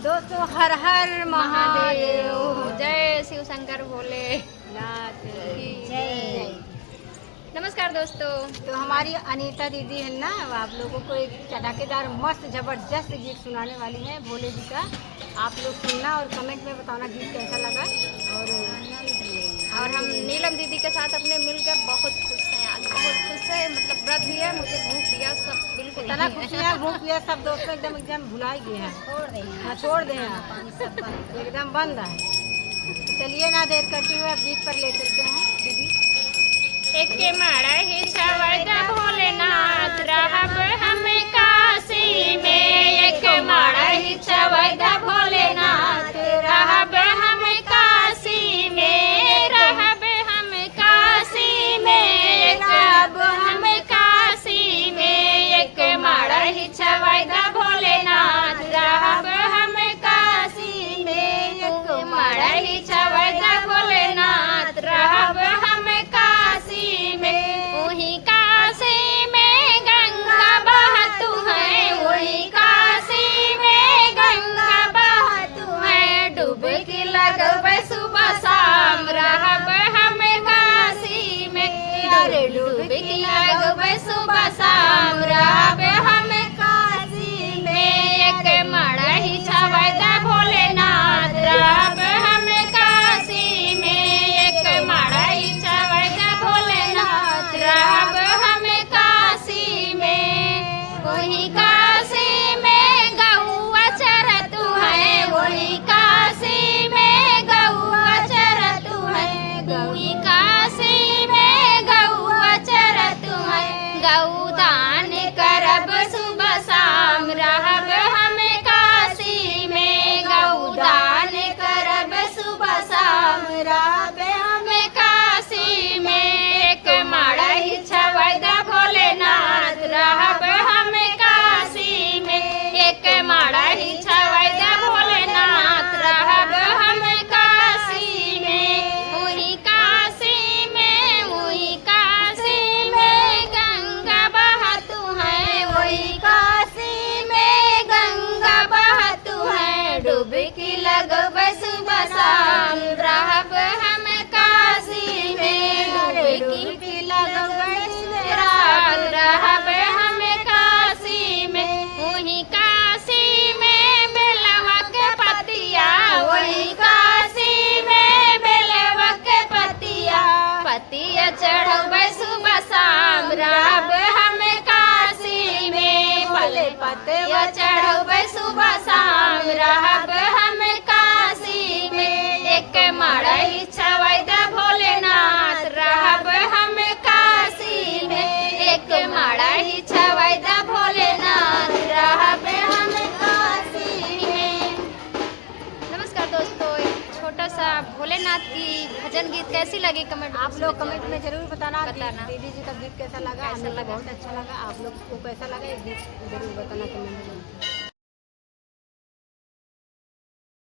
दोस्तों हर हर महादेव। जय शिव शंकर भोले नाथ की जय। नमस्कार दोस्तों। तो हमारी अनीता दीदी है ना, आप लोगों को एक चटाकेदार मस्त जबरदस्त गीत सुनाने वाली है भोले जी का। आप लोग सुनना और कमेंट में बताना गीत कैसा लगा। और हम नीलम दीदी के साथ अपने मिलकर बहुत खुश हैं, आज बहुत खुश है। मतलब व्रत भी है, मुझे भूख लिया, सब बिल्कुल इतना खुशी है, भूख लिया सब दोस्तों एकदम भुला ही गए हैं। छोड़ दें एकदम बंद है। तो चलिए ना देर करते हुए अब गीत पर ले चलते हैं दीदी। एक के मारा ही छवैदा भोलेनाथ रहब हम काशी में। एक मारा ही छवैदा भोलेनाथ रहब हम काशी में। रहब हम काशी में, रहब हम काशी में। एक मारा ही छवैदा भोलेनाथ रहब हम काशी में। एक मारा ही छवैदा भोलेनाथ रहब हम काशी में। वही काशी में गंगा बहतू है, वही काशी में गंगा बहतू है। डुबकी लगबे सुबह शाम रहब हम काशी में। अरे डुबकी लगबे सुबह शाम रहब हम काशी में। एक मारा ही छवैदा भोलेनाथ रहब हम काशी में। एक मारा ही छवैदा भोलेनाथ रहब हम काशी में। वही काशी में गौआ चरतू है, वही काशी में गौआ चरतू है। वही काशी में गौआ चरतू है। गौदान करब सुबह शाम रहब हम काशी में। गौदान करब सुबह शाम रहब हम काशी में। एक मारा ही छवैदा भोलेनाथ रहब हम काशी में। एक मारा ही छवैदा भोलेनाथ रहब हम काशी में। वही काशी में, वही काशी में गंगा बहतू है, वही काशी में गंगा बहतू है। डुबकी लगबे सुबह शाम रहब हम काशी में। डुबकी लगबे रात रहब हम काशी में। वही काशी में बेलवा के पतिया, वही काशी में बेलवा के पतिया। पतिया चढ़बे सुबह शाम रहब हम काशी में। फले पतिया चढ़बे सुबह शाम रहब हम काशी में। एक मारा ही छवैदा भोलेनाथ रहब हम काशी में। एक मारा ही छवैदा भोलेनाथ रहब हम काशी में। नमस्कार दोस्तों, एक छोटा सा भोलेनाथ की भजन गीत कैसी लगी कमेंट आप लोग कमेंट में जरूर बताना दीदी जी का गीत कैसा लगा। कैसा हमें लगा? बहुत अच्छा लगा। आप लोग को कैसा लगा ये गीत जरूर बताना कमेंट में।